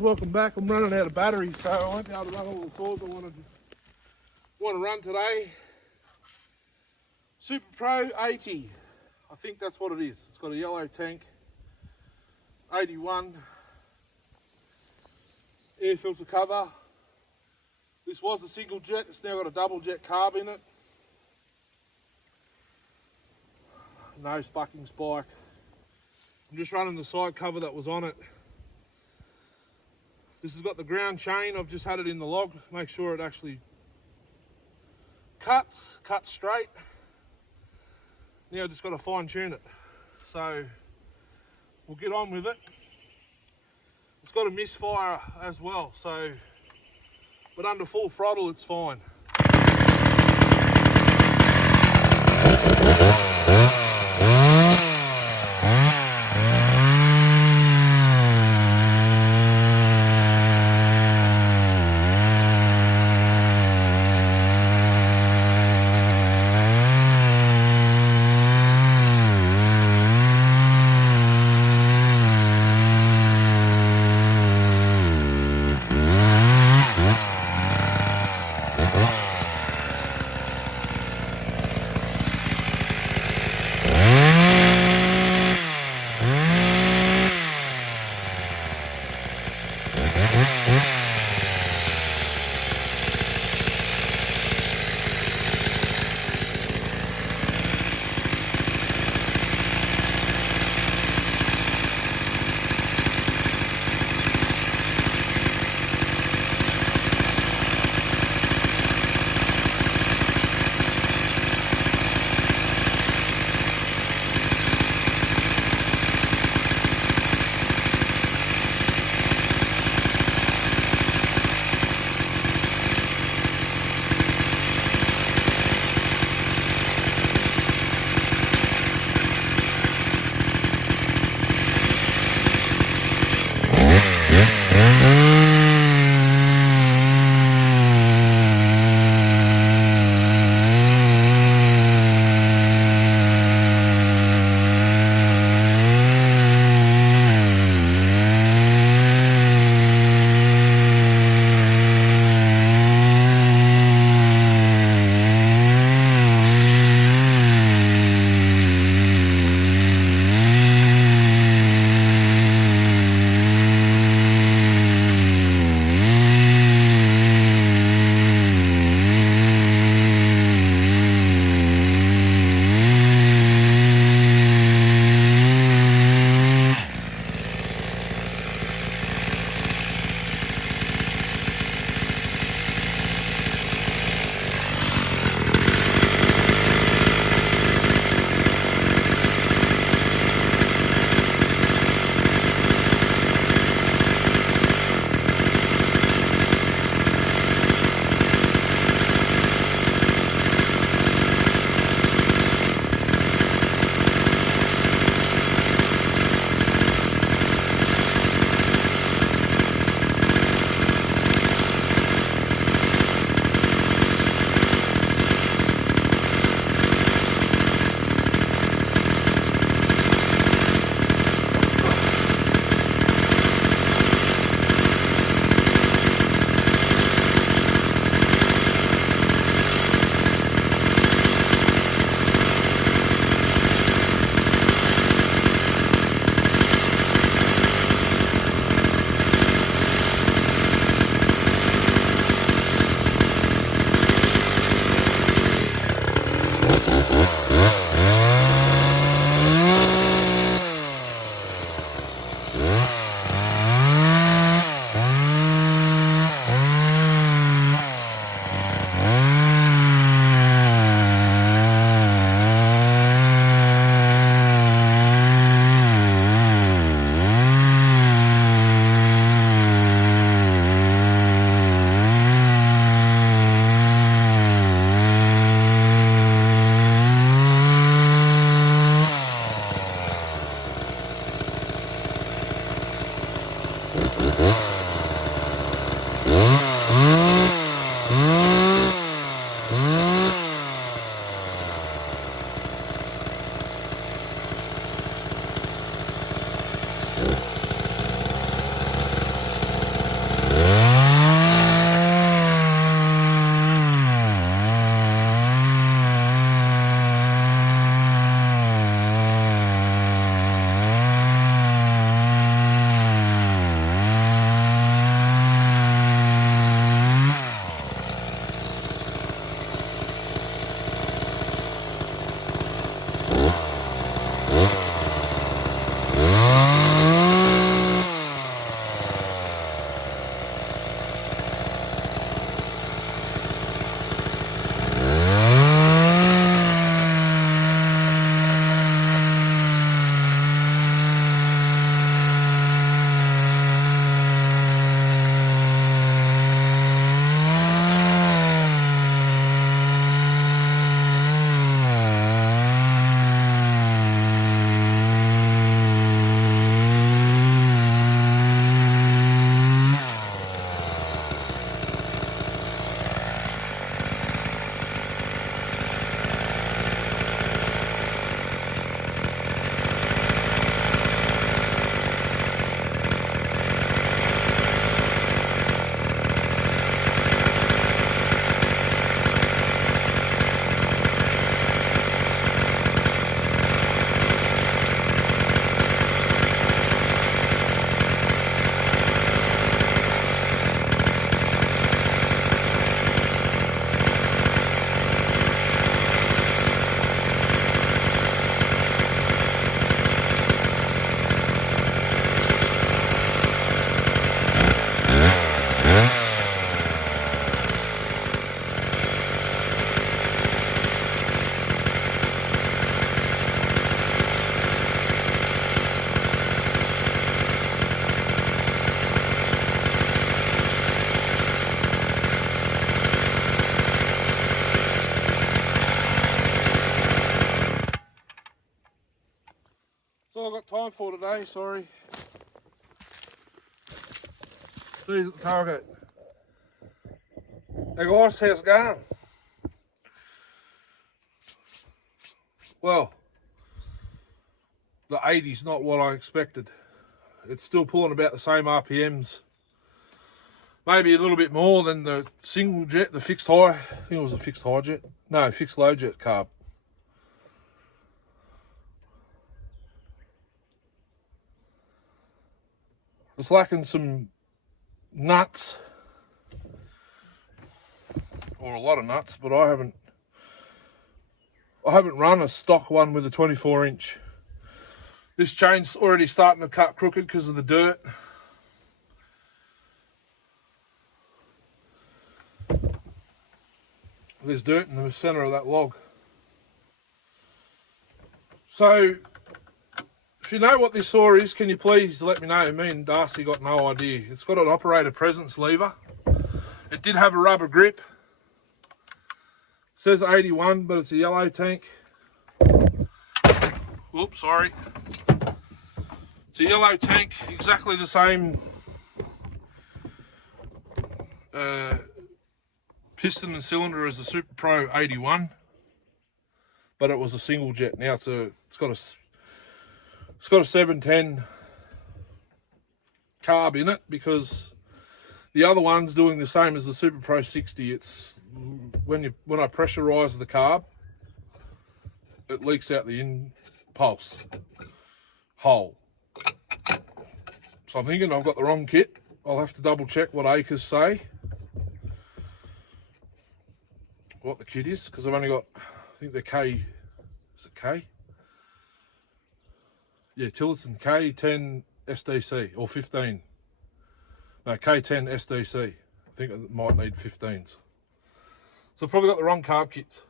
guys, welcome back. I'm running out of batteries, so I won't be able to run all the saws I want to run today. Super Pro 80, I think that's what it is. It's got a yellow tank, 81 air filter cover. This was a single jet, it's now got a double jet carb in it. No spucking spike. I'm just running the side cover that was on it. This has got the ground chain. I've just had it in the log, make sure it actually cuts straight. Now I've just got to fine tune it. So we'll get on with it. It's got a misfire as well, so, but under full throttle it's fine. all I've got time for today, sorry. See you at the tailgate. Hey guys, how's it going? Well, the 80's not what I expected. It's still pulling about the same RPMs. Maybe a little bit more than the single jet, the fixed high. I think it was a fixed high jet. No, fixed low jet carb. It's lacking some nuts. Or a lot of nuts, but I haven't run a stock one with a 24-inch. This chain's already starting to cut crooked because of the dirt. There's dirt in the centre of that log. So, if you know what this saw is, can you please let me know? Me and Darcy got no idea. It's got an operator presence lever. It did have a rubber grip. It says 81, but it's a yellow tank. Oops, sorry. It's a yellow tank, exactly the same piston and cylinder as the Super Pro 81, but it was a single jet. Now it's got a 710 carb in it, because the other one's doing the same as the Super Pro 60. It's when I pressurize the carb, it leaks out the impulse hole. So I'm thinking I've got the wrong kit. I'll have to double check what acres say, what the kit is, because I've only got, I think the K, is it K? Yeah, Tillotson K10 SDC, or 15. No, K10 SDC. I think it might need 15s. So I've probably got the wrong carb kits.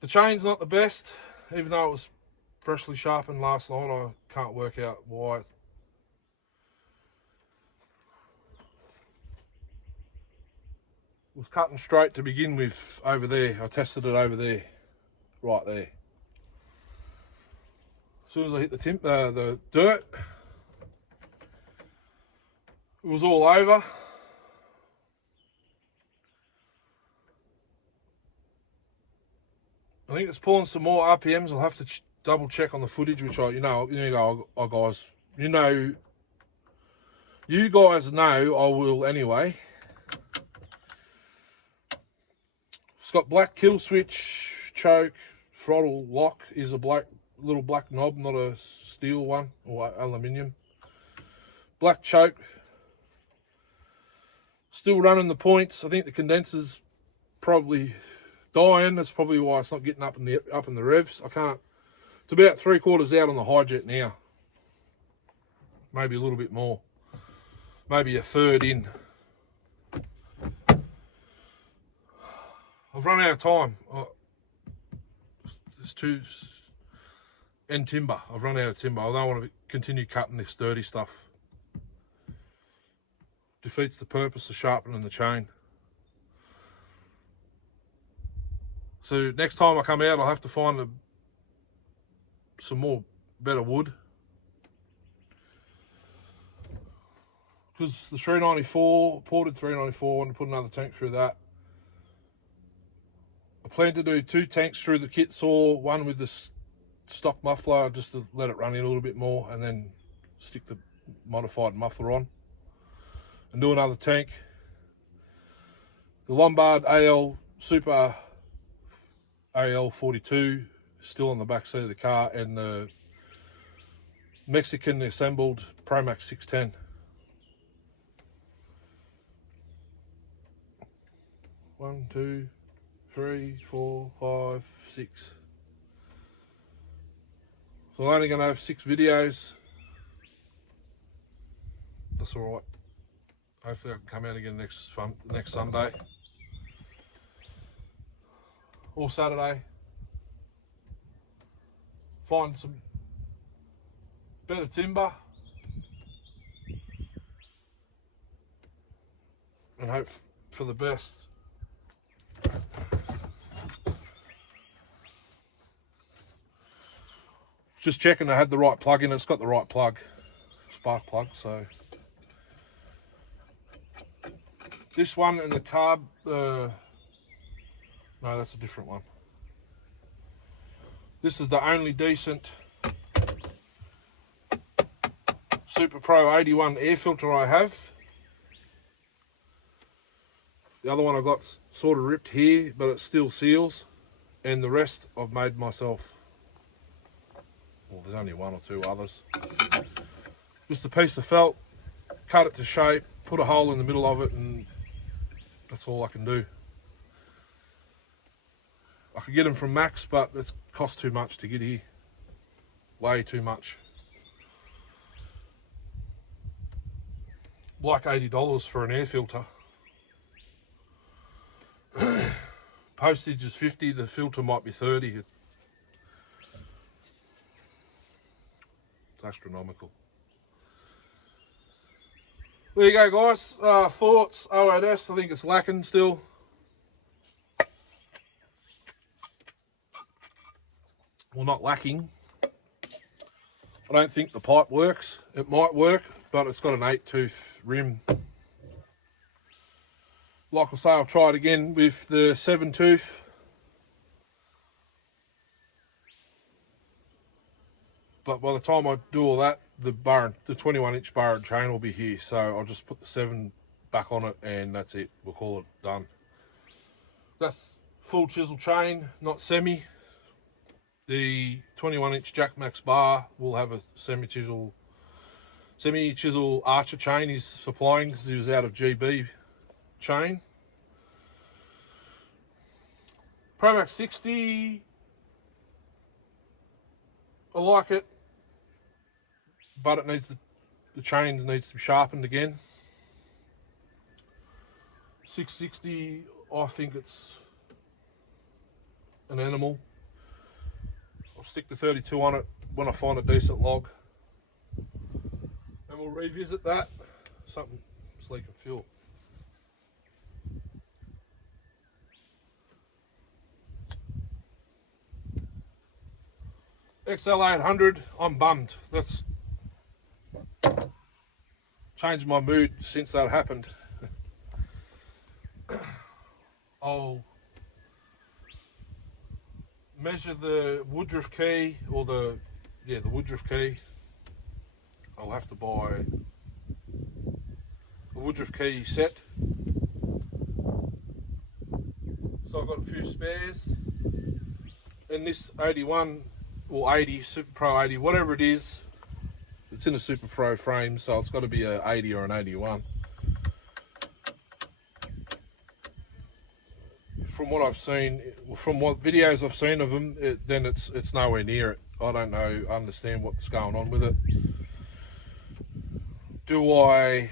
The chain's not the best, even though it was freshly sharpened last night. I can't work out why. It was cutting straight to begin with over there. I tested it over there, right there. As soon as I hit the dirt, it was all over. I think it's pulling some more RPMs. I'll have to double check on the footage, which you guys, you guys know I will anyway. It's got black kill switch, choke, throttle lock is a little black knob, not a steel one or aluminium. Black choke. Still running the points. I think the condenser's probably dying. That's probably why it's not getting up in the revs. I can't. It's about 3/4 out on the high jet now. Maybe a little bit more. Maybe a third in. I've run out of time. There's two and timber. I've run out of timber. I don't want to continue cutting this dirty stuff. Defeats the purpose of sharpening the chain. So next time I come out, I'll have to find some more better wood, because the 394, ported 394, I want to put another tank through that. I plan to do 2 tanks through the kit saw, one with the stock muffler just to let it run in a little bit more, and then stick the modified muffler on and do another tank. The Lombard AL Super AL42 still on the back seat of the car, and the Mexican assembled Promax 610. 1, 2, 3, 4, 5, 6. So I'm only going to have 6 videos. That's all right. Hopefully I can come out again next Sunday or Saturday. Find some better timber and hope for the best. Just checking I had the right plug in. It's got the right plug, spark plug. So this one and the carb, no, that's a different one. This is the only decent Super Pro 81 air filter I have. The other one I got sort of ripped here, but it still seals. And the rest I've made myself. Well, there's only one or two others. Just a piece of felt, cut it to shape, put a hole in the middle of it, and that's all I can do. I could get them from Max, but it costs too much to get here. Way too much. Like $80 for an air filter. Postage is 50, the filter might be 30. It's astronomical. There you go, guys. Thoughts, 08S, I think it's lacking still. Well, not lacking. I don't think the pipe works. It might work, but it's got an 8-tooth rim. Like I say, I'll try it again with the 7-tooth. But by the time I do all that, the 21-inch bar and chain will be here. So I'll just put the 7 back on it and that's it. We'll call it done. That's full chisel chain, not semi. The 21-inch Jack Max bar will have a semi-chisel Archer chain he's supplying because he was out of GB chain. Pro Max 60, I like it, but it needs the chain needs to be sharpened again. 660, I think it's an animal. I'll stick the 32 on it when I find a decent log, and we'll revisit that. Something's leaking fuel. XL800, I'm bummed. That's changed my mood since that happened. I'll measure the Woodruff key, or the Woodruff key. I'll have to buy a Woodruff key set. So I've got a few spares. And this 81 or 80, Super Pro 80, whatever it is, it's in a Super Pro frame, so it's got to be an 80 or an 81. From what I've seen, from what videos I've seen of them, then it's nowhere near it. I don't know, understand what's going on with it. Do I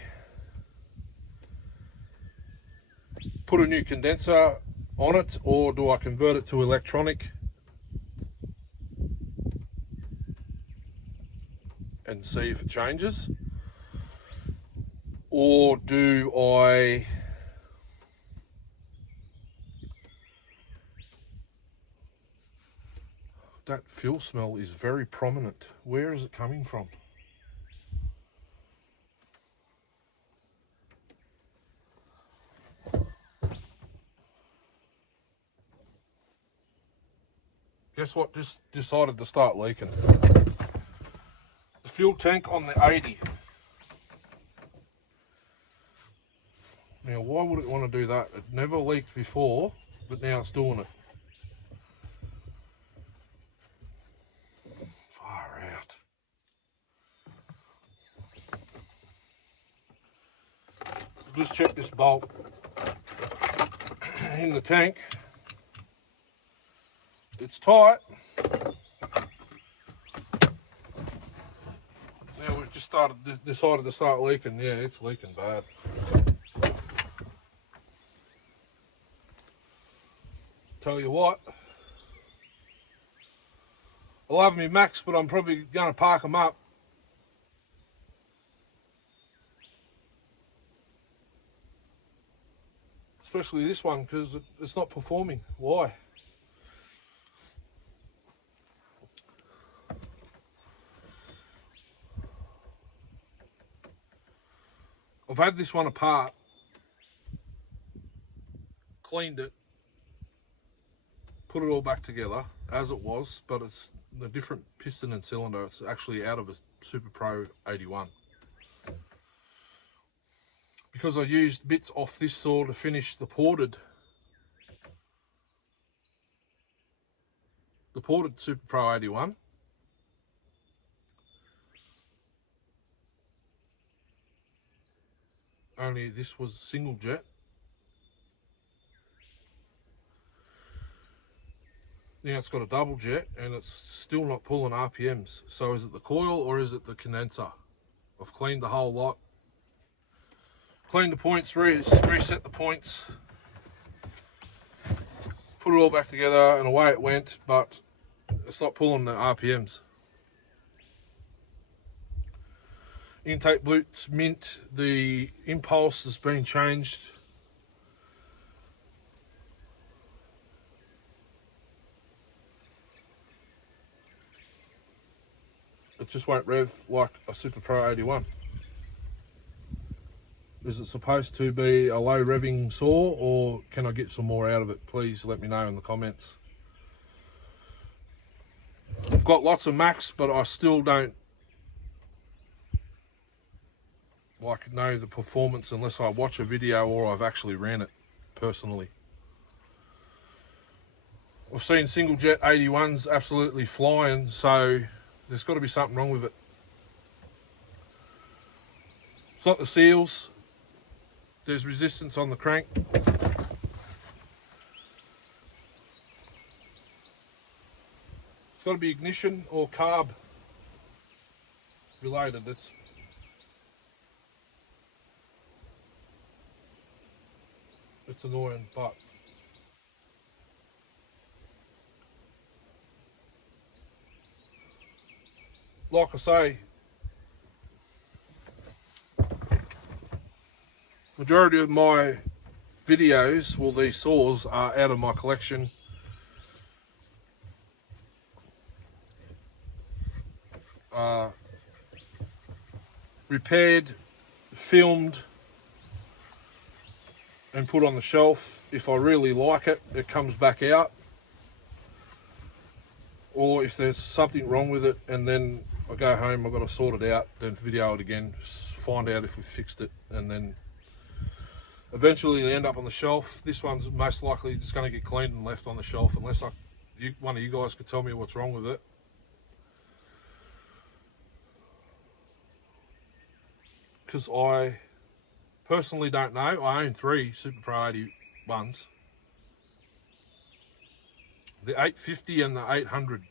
put a new condenser on it, or do I convert it to electronic and see if it changes? Or do I that fuel smell is very prominent. Where is it coming from? Guess what just decided to start leaking? The fuel tank on the 80. Now, why would it want to do that? It never leaked before, but now it's doing it. Far out. Just check this bolt in the tank. It's tight. Now we've just decided to start leaking. Yeah, it's leaking bad. Tell you what, I love me Max, but I'm probably going to park them up. Especially this one, because it's not performing. Why? I've had this one apart, cleaned it, put it all back together as it was, but it's a different piston and cylinder. It's actually out of a Super Pro 81. Because I used bits off this saw to finish the ported Super Pro 81. Only this was single jet. Now it's got a double jet and it's still not pulling RPMs. So is it the coil or is it the condenser? I've cleaned the whole lot. Cleaned the points, reset the points. Put it all back together and away it went, but it's not pulling the RPMs. Intake blue's mint, the impulse has been changed. It just won't rev like a Super Pro 81. Is it supposed to be a low revving saw, or can I get some more out of it? Please let me know in the comments. I've got lots of Macs, but I still don't know the performance unless I watch a video or I've actually ran it personally. I've seen single jet 81s absolutely flying, so there's got to be something wrong with it. It's not the seals. There's resistance on the crank. It's got to be ignition or carb related. It's annoying, but like I say, majority of my videos, well, these saws are out of my collection. Repaired, filmed, and put on the shelf. If I really like it, it comes back out. Or if there's something wrong with it and then I go home, I've got to sort it out, then video it again, find out if we fixed it, and then eventually it'll end up on the shelf. This one's most likely just going to get cleaned and left on the shelf unless one of you guys could tell me what's wrong with it. Because I personally don't know. I own 3 Super Pro 81s. The 850 and the 800.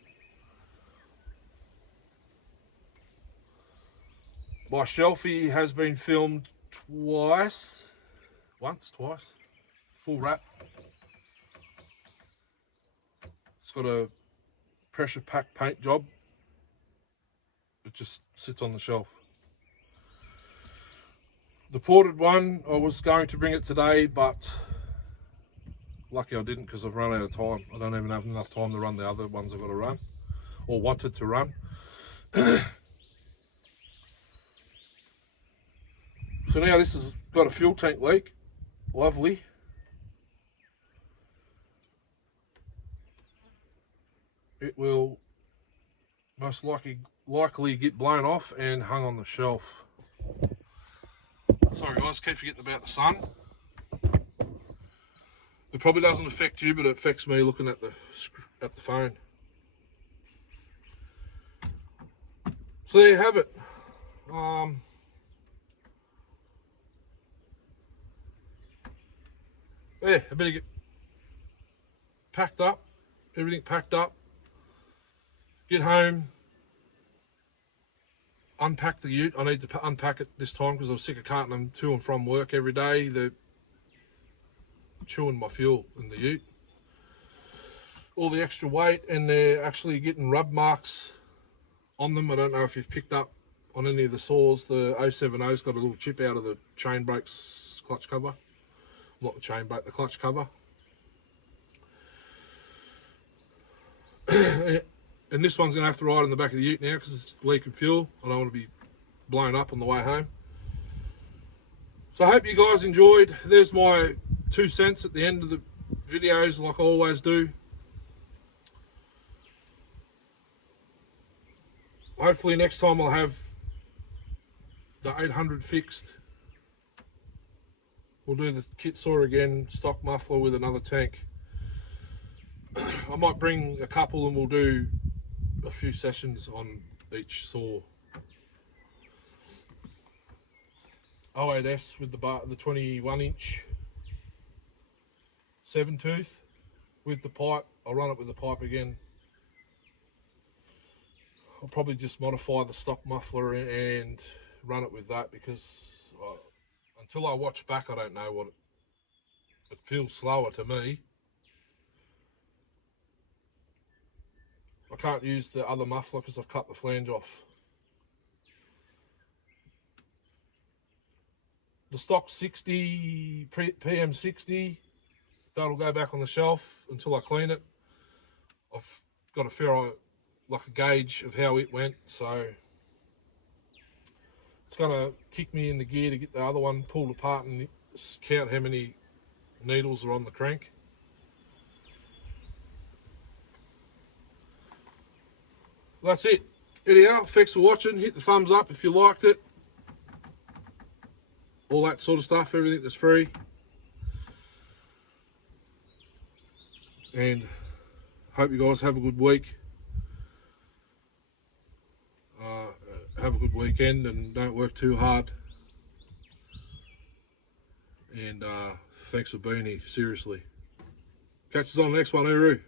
My shelfie has been filmed twice. Twice. Full wrap. It's got a pressure pack paint job. It just sits on the shelf. The ported one, I was going to bring it today, but lucky I didn't because I've run out of time. I don't even have enough time to run the other ones I've got to run, or wanted to run. So now this has got a fuel tank leak. Lovely. It will most likely get blown off and hung on the shelf. Sorry guys, keep forgetting about the sun. It probably doesn't affect you, but it affects me looking at the phone. So there you have it. Yeah, I better get packed up, everything packed up, get home, unpack the ute. I need to unpack it this time because I'm sick of carting them to and from work every day. They're chewing my fuel in the ute. All the extra weight, and they're actually getting rub marks on them. I don't know if you've picked up on any of the saws. The 070's got a little chip out of the chain brakes clutch cover. Not the chain brake, the clutch cover. And this one's going to have to ride in the back of the ute now because it's leaking fuel. I don't want to be blown up on the way home. So I hope you guys enjoyed. There's my 2 cents at the end of the videos, like I always do. Hopefully next time I'll have the 800 fixed. We'll do the kit saw again, stock muffler with another tank. I might bring a couple and we'll do a few sessions on each saw. 08S with the 21-inch 7-tooth with the pipe. I'll run it with the pipe again. I'll probably just modify the stock muffler and run it with that, because until I watch back I don't know what it feels slower to me. I can't use the other muffler because I've cut the flange off. The stock 60 PM60, that'll go back on the shelf until I clean it. I've got a fair like a gauge of how it went, so it's gonna kick me in the gear to get the other one pulled apart and count how many needles are on the crank. That's it. Anyhow, thanks for watching. Hit the thumbs up if you liked it. All that sort of stuff, everything that's free. And hope you guys have a good week. Have a good weekend and don't work too hard. And thanks for being here, seriously. Catch us on the next one, Uru.